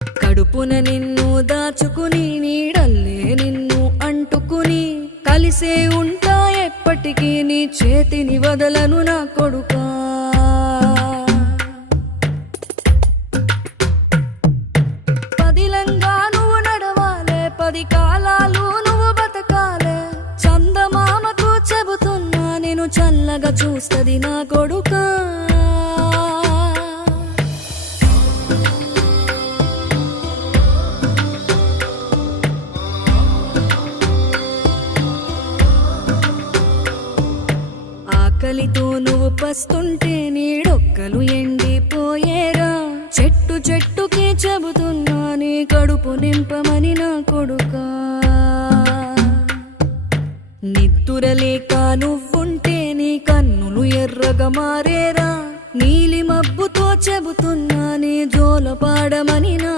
కడుపున నిన్ను దాచుకుని నీడల్లే నిన్ను అంటుకుని కలిసే ఉంటా ఎప్పటికీ నీ చేతిని వదలను నా కొడుకా. పదిలంగా నువ్వు నడవాలే, 10 కాలాలు నువ్వు బతకాలే. చందమామకు చెబుతున్నా నేను చల్లగా చూస్తది నా కొడుకా. ఆకలితో నువ్వు పస్తుంటే నీడొక్కలు ఎండిపోయేరా. చెట్టు చెట్టుకి చెబుతున్నా నీ కడుపు నింపమని నా కొడుకా. నిద్దురలేక నువ్వుంటే నీ కన్నులు ఎర్రగా మారేరా. నీలి మబ్బుతో చెబుతున్నా నీ జోల పాడమని నా